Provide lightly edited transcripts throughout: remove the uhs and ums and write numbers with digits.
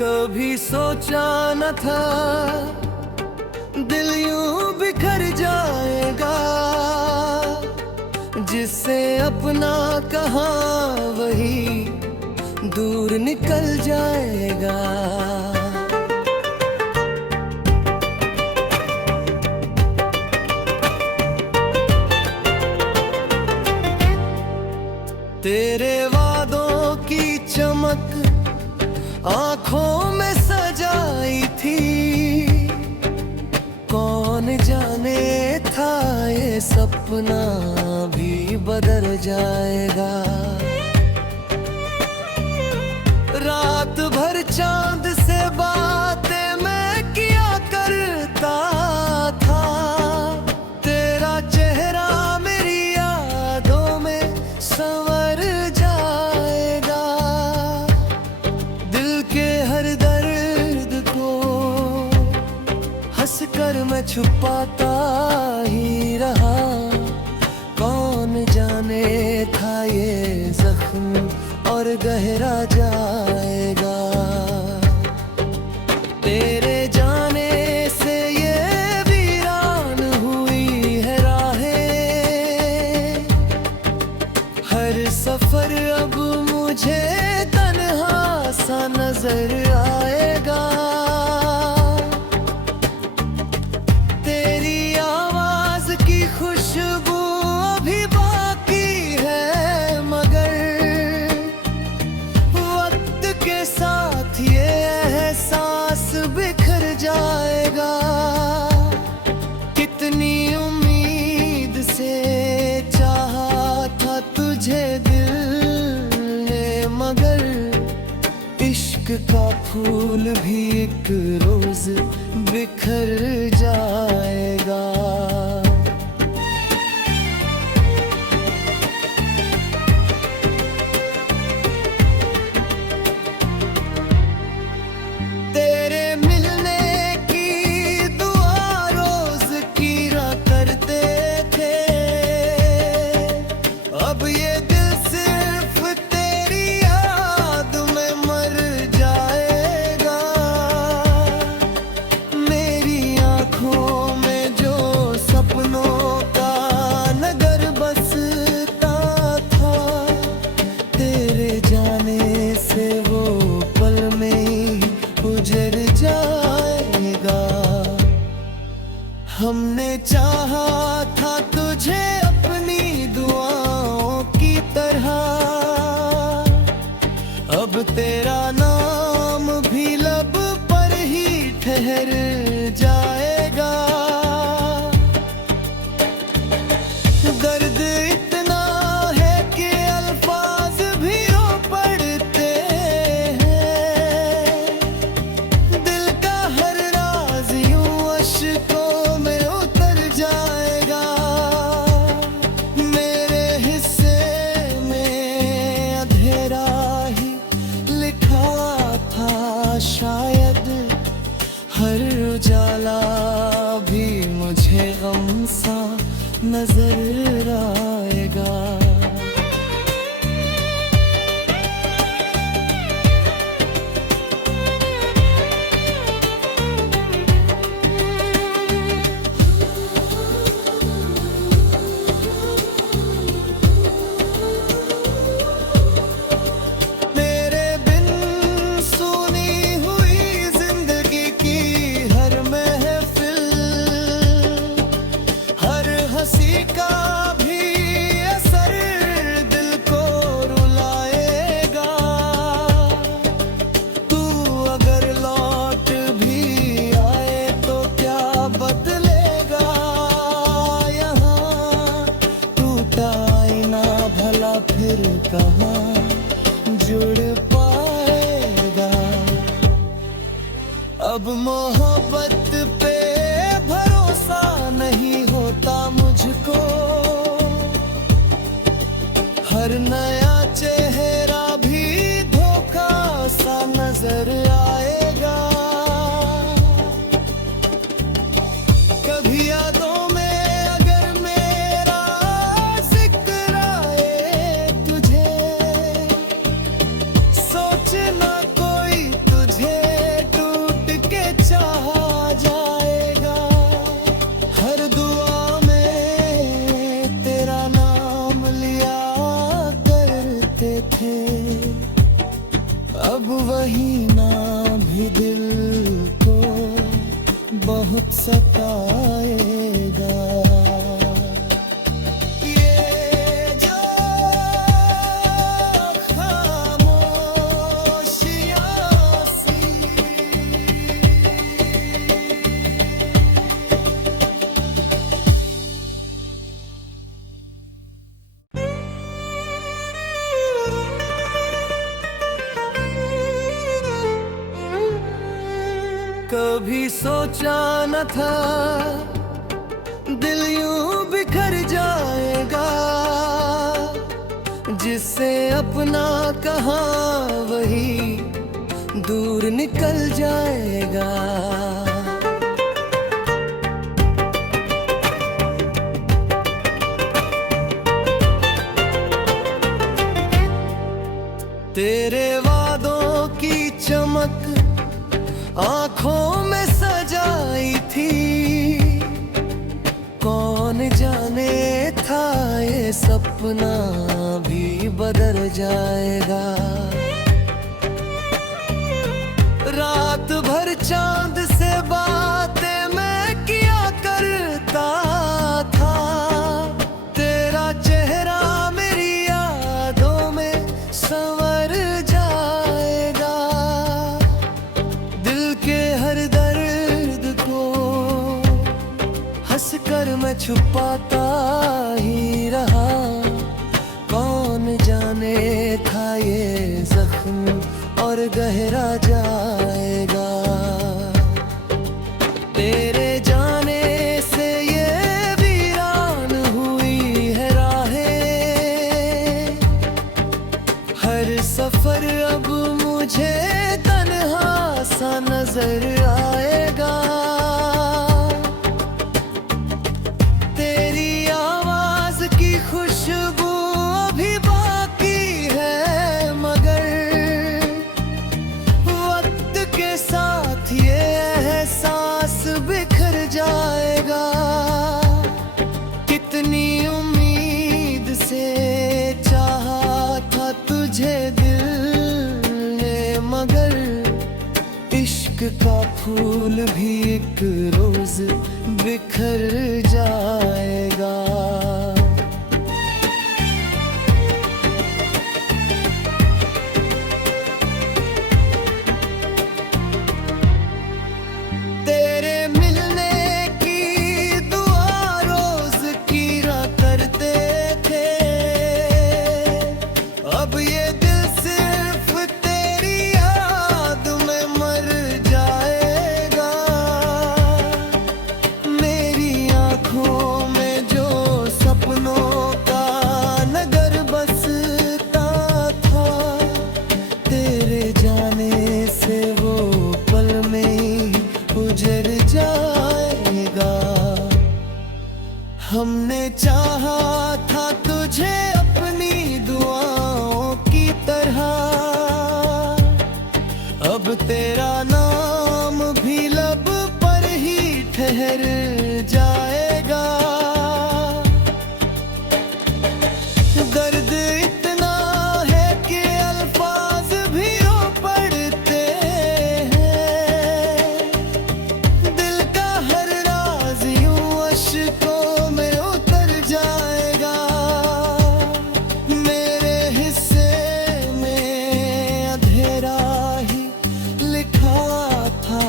कभी सोचा न था दिल यूं बिखर जाएगा, जिससे अपना कहा वही दूर निकल जाएगा। तेरे वादों की चमक आँखों में सजाई थी, कौन जाने था ये सपना भी बदल जाएगा। रात भर चांद से बातें मैं किया करता था, तेरा चेहरा मेरी यादों में संवर जाएगा। दिल के हर दर्द को हंसकर मैं छुपाता ही रहा, कौन जाने था ये जख्म और गहरा जाएगा। तेरे जाने से ये वीरान हुई है राहें, हर सफर अब मुझे तन्हा सा नजर आएगा। तेरी आवाज की खुशबू अभी बाकी है, मगर वक्त के साथ ये एहसास बिखर जाएगा। कितनी उम्मीद से चाहा था तुझे दिल ने, मगर इश्क का फूल भी एक रोज बिखर जाएगा। तेरे मिलने की दुआ रोज किया करते थे, अब ये दिल सिर्फ तेरी याद में मर जाएगा। मेरी आँखों में जो सपनों का नगर बसता था, तेरे जाने से वो पल में ही उजड़ जाएगा। हमने चाहा था तुझे अपनी दुआओं की तरह, अब तेरा नाम भी लब पर ही ठहर जाएगा। दर्द इतना है कि अल्फाज भी रो पड़ते हैं, दिल का हर राज यूं अश्कों में उतर जाएगा। मेरे हिस्से में अंधेरा ही लिखा था शायद, हर उजाला भी मुझे गम सा नजर आएगा। तेरे बिन सुनी हुई जिंदगी की हर महफिल, हर हंसी का भी असर दिल को रुलाएगा। तू अगर लौट भी आए तो क्या बदलेगा, यहाँ टूटा आईना भला फिर कहाँ जुड़ पाएगा। अब मोहब्बत पे भरोसा नहीं होता मुझको, हर नया चेहरा भी धोखा सा नजर आएगा। कभी यादों में अगर मेरा जिक्र आए तुझे, सोचना कोई तुझे सताएगा। कभी सोचा न था दिल यूं बिखर जाएगा, जिससे अपना कहा वही दूर निकल जाएगा। तेरे वादों की चमक आँखों में सजाई थी, कौन जाने था ये सपना भी बदल जाएगा। रात भर चांद से बातें मैं किया करता था, तेरा चेहरा मेरी यादों में संवर जाएगा। दिल के हर दर्द को हंसकर मैं छुपाता ही रहा, कौन जाने था ये जख्म और गहरा जाएगा। तेरे जाने से ये वीरान हुई है राहें, हर सफर अब मुझे तन्हा सा नजर आएगा। तेरी आवाज की खुशबू अभी बाकी है, मगर वक्त के साथ ये एहसास बिखर जाएगा। कितनी उम्मीद से चाहा था तुझे दिल ने, मगर इश्क का फूल भी एक रोज बिखर जाएगा। तेरे मिलने की दुआ रोज किया करते थे, अब ये दिल सिर्फ तेरी याद में मर जाएगा। मेरी आँखों में जो सपनों का नगर बसता था, तेरे जाने से वो पल में ही उजड़ जाएगा। हमने चाहा था तुझे अपनी दुआओं की तरह, अब तेरा नाम भी लब पर ही ठहर जाएगा। दर्द इतना है कि अल्फाज भी रो पड़ते हैं, दिल का हर राज यूं अश्कों में उतर जाएगा। मेरे हिस्से में अंधेरा ही लिखा था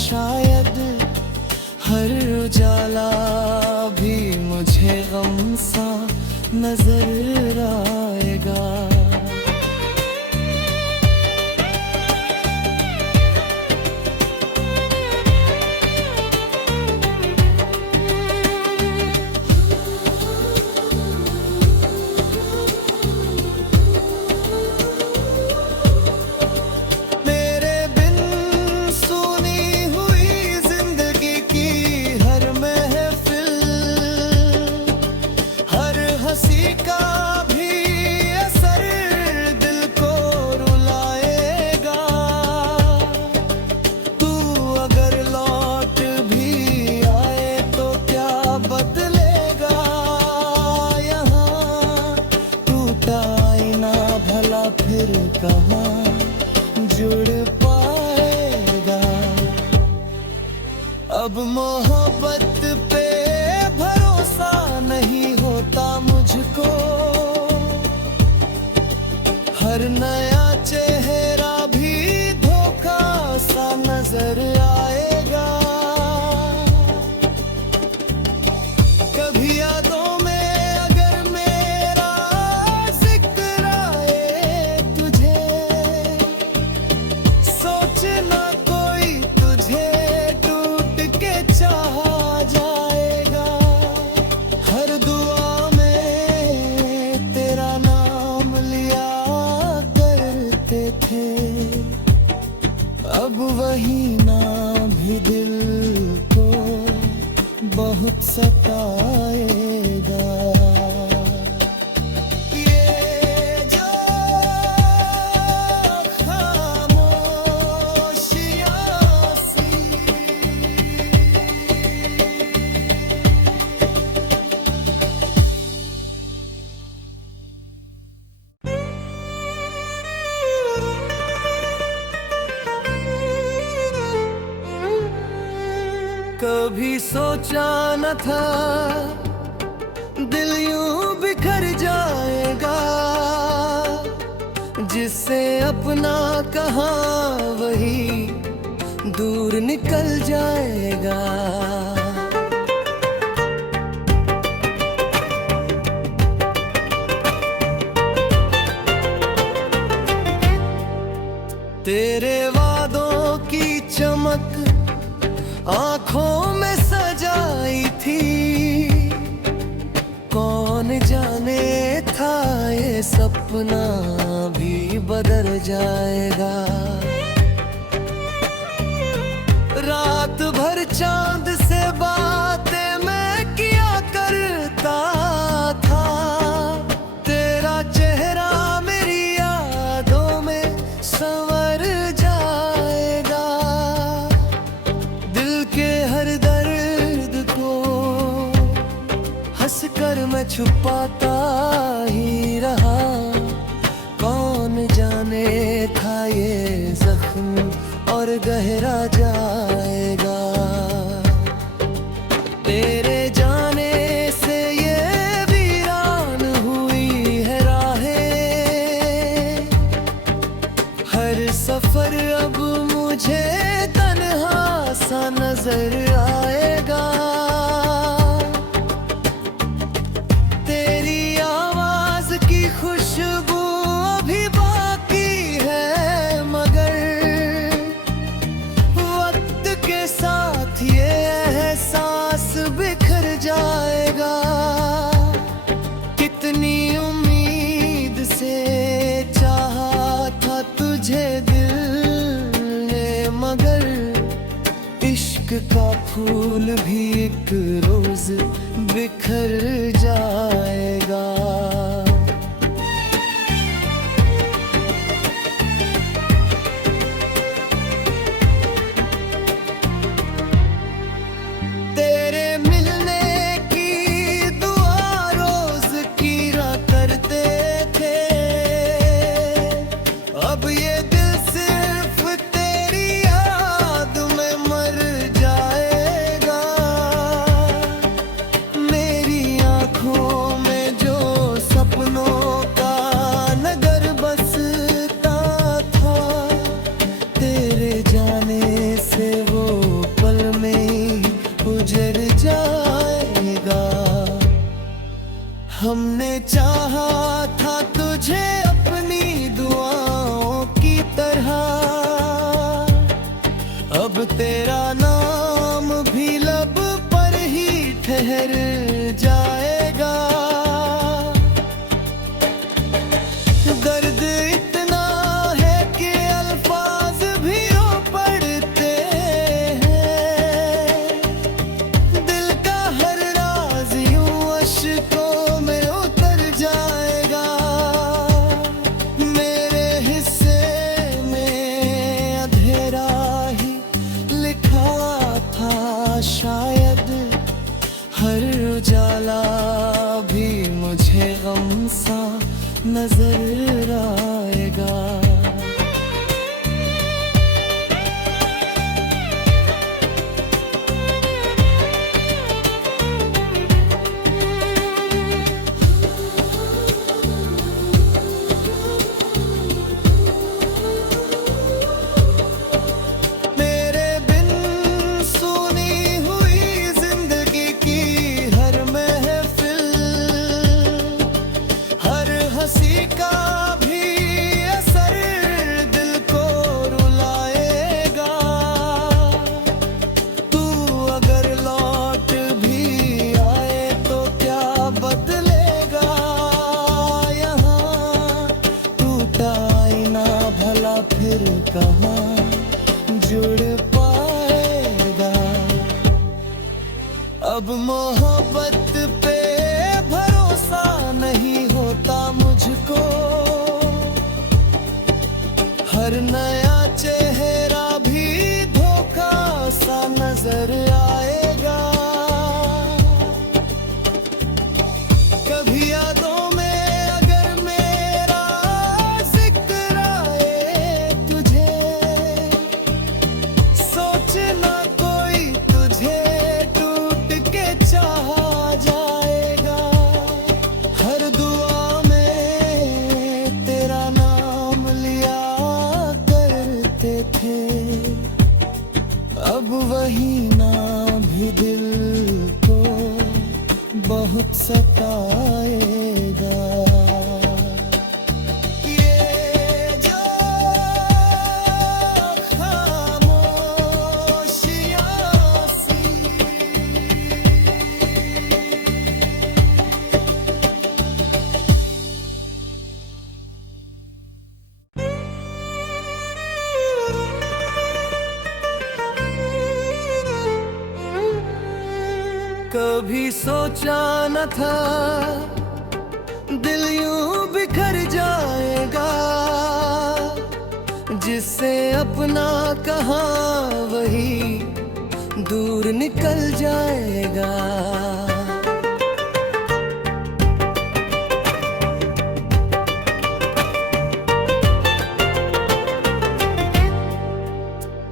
शायद, हर उजाला भी मुझे गम सा नजर आएगा। मेरे बिन सुनी हुई जिंदगी की हर महफिल, हर हंसी का भी असर दिल को रुलाएगा। तू अगर लौट भी आए तो क्या बदलेगा, यहाँ टूटा आईना भला फिर कहाँ जुड़ पाएगा। अब मोहब्बत बहुत सताएगा। ये जो खामोशियाँ सी कभी सोचा न था दिल यूं बिखर जाएगा, जिससे अपना कहा वही दूर निकल जाएगा। तेरे वादों की चमक आँखों में सजाई थी, कौन जाने था ये सपना भी बदल जाएगा। रात भर चांद से बातें मैं किया करता था, तेरा चेहरा मेरी यादों में संवर जाएगा। दिल के हर दर्द को हंसकर मैं छुपाता ही रहा, कौन जाने था ये जख्म और गहरा जाएगा। तेरे जाने से ये वीरान हुई है राहें, हर सफर अब मुझे तन्हा सा नजर आएगा। तेरी आवाज की खुशबू अभी बाकी है, मगर वक्त के साथ ये एहसास बिखर जाएगा। कितनी उम्मीद से चाहा था तुझे दिल ने, मगर इश्क का फूल भी एक रोज बिखर जाएगा। तेरे मिलने की दुआ रोज किया करते थे, अब ये दिल सिर्फ तेरी याद में मर जाएगा। मेरी आँखों में जो सपनों का नगर बसता था, तेरे जाने से वो पल में ही उजड़ जाएगा। हमने चाहा था तुझे अपनी दुआओं की तरह, अब तेरा नाम भी लब पर ही ठहर जाएगा। दर्द इतना है कि अल्फाज भी रो पड़ते हैं, दिल का हर राज यूं अश्कों में उतर जाएगा। मेरे हिस्से में अंधेरा ही लिखा था शायद, हर उजाला भी मुझे गम सा नजर आएगा। मेरे बिन सुनी हुई जिंदगी की हर महफिल, हर हंसी का भी असर दिल को रुलाएगा। तू अगर लौट भी आए तो क्या बदलेगा, यहाँ टूटा आईना भला फिर कहाँ जुड़ पाएगा। अब मोहब्बत पे भरोसा नहीं होता मुझको। हर नया चेहरा भी धोखा सा नजर आएगा। कभी यादों में अगर मेरा जिक्र आए तुझे, सोचना कोई तुझे टूट के चाहा जाएगा। हर दुआ में तेरा नाम लिया करते थे, अब वही नाम भी दिल को बहुत सताएगा। ये जो खामोशियां सी, कभी सोचा न था दिल यूं बिखर जाएगा। जिससे अपना कहा वही दूर निकल जाएगा।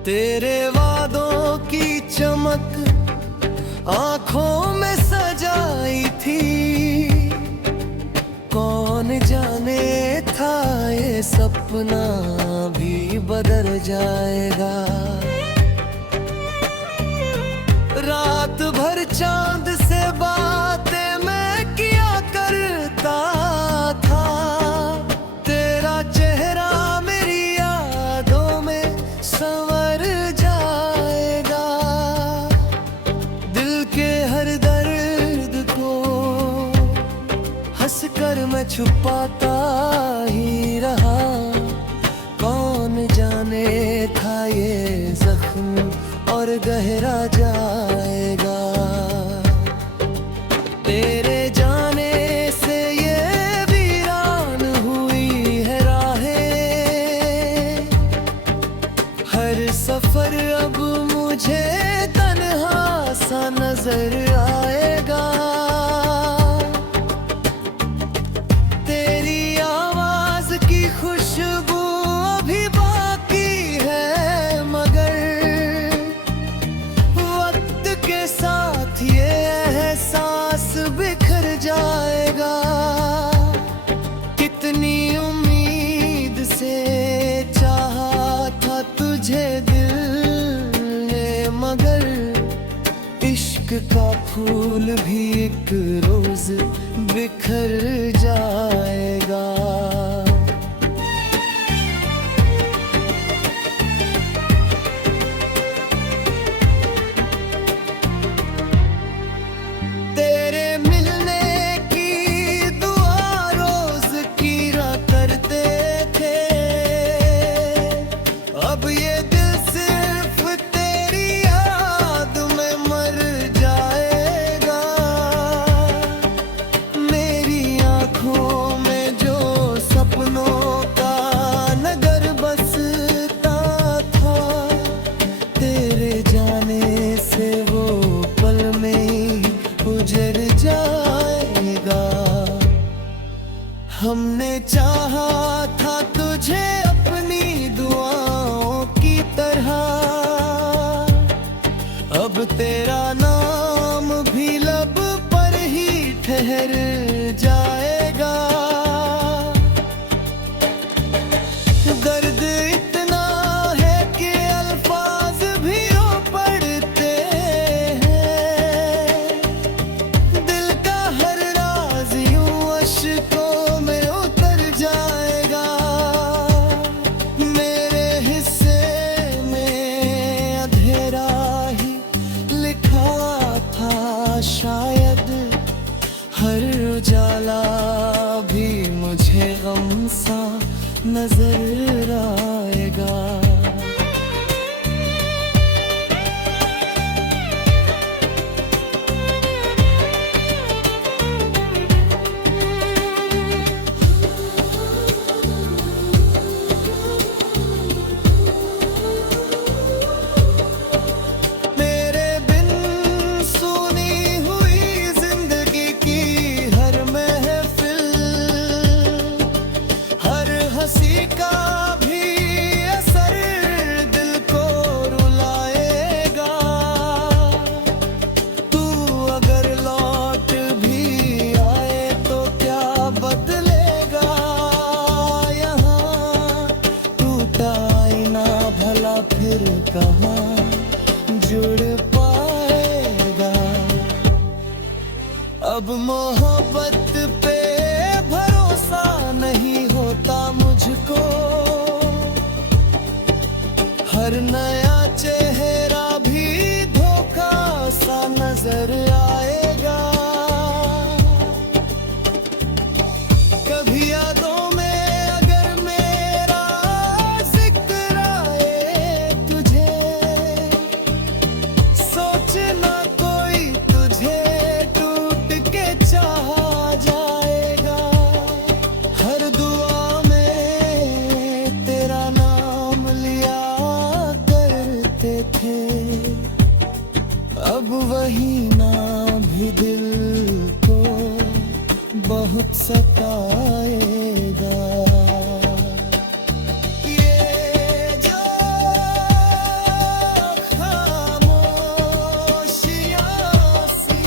तेरे वादों की चमक आँखों में सजाई थी, कौन जाने था ये सपना भी बदल जाएगा। रात भर चांद से बातें मैं किया करता था, तेरा चेहरा मेरी यादों में संवर जाएगा। दिल के हर दर्द को हंस कर मैं छुपाता ही रहा, कौन जाने था ये जख्म और गहरा जाएगा। तेरे जाने से ये वीरान हुई है राहें, हर सफर अब मुझे तन्हा सा नजर आएगा। तेरी आवाज की खुशबू अभी बाकी है, मगर वक्त के साथ ये एहसास बिखर जाएगा। कितनी उम्मीद से चाहा था तुझे दिल ने, मगर इश्क का फूल भी एक रोज बिखर जाएगा। तेरे मिलने की दुआ रोज किया करते थे, अब ये दिल सिर्फ तेरी याद में मर जाएगा। मेरी आँखों में जो सपनों का नगर बसता था, तेरे जाने से वो पल में ही उजड़ जाएगा। हमने चाहा था तुझे अपनी दुआओं की तरह, अब तेरा नाम भी लब पर ही ठहर जाएगा। दर्द इतना है कि अल्फाज भी रो पड़ते हैं, दिल का हर राज यूं अश्कों में उतर जाएगा। मेरे हिस्से में अंधेरा ही लिखा था शायद, हर बहुत सताएगा। ये जो खामोशियाँ सी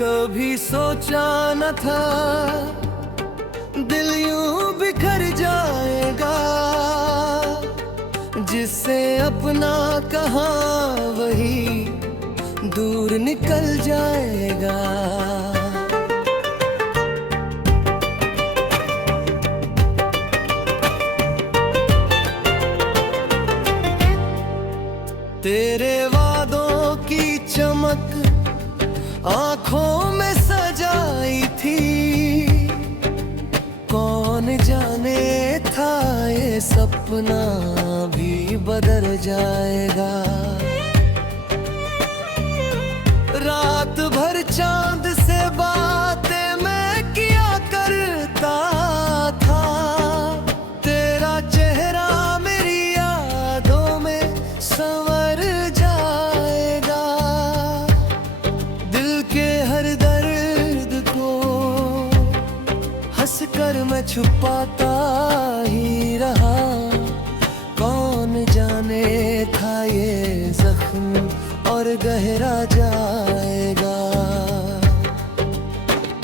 कभी सोचा न था दिल यूं बिखर जाएगा, जिससे अपना कहा वही दूर निकल जाएगा। तेरे वादों की चमक आँखों में सजाई थी, कौन जाने था ये सपना भी बदल जाएगा। रात भर चांद से बातें मैं किया करता था, तेरा चेहरा मेरी यादों में संवर जाएगा। दिल के हर दर्द को हंसकर मैं छुपाता ही रहा, कौन जाने था ये जख्म और गहरा जाएगा।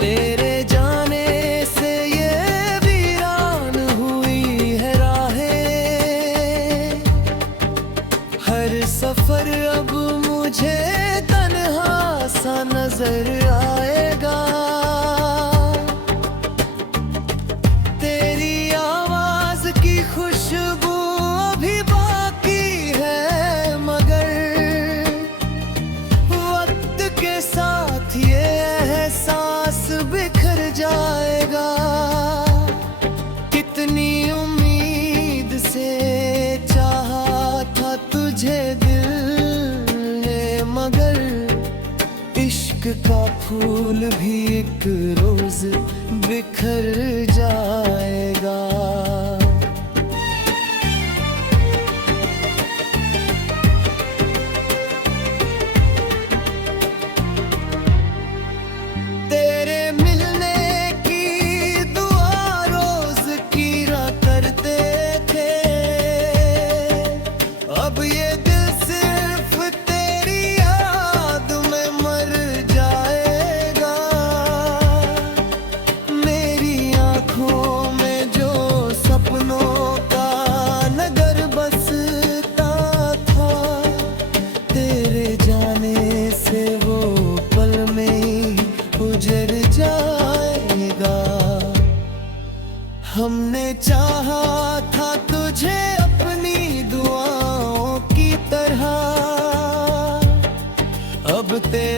तेरे जाने से ये वीरान हुई है राहें, हर सफर अब मुझे तन्हा सा नजर आएगा। तेरी आवाज की खुशबू अभी बाकी है, मगर वक्त के साथ ये एहसास बिखर जाएगा। कितनी उम्मीद से चाहा था तुझे दिल ने, मगर इश्क का फूल भी एक रोज बिखर जाएगा। तेरे मिलने की दुआ रोज किया करते थे, अब ये दिल सिर्फ तेरी याद में मर जाएगा। मेरी आँखों में जो सपनों का नगर बसता था, तेरे जाने से वो पल में ही उजड़ जाएगा। हमने चाहा था तुझे अपनी दुआओं की तरह, अब तेरे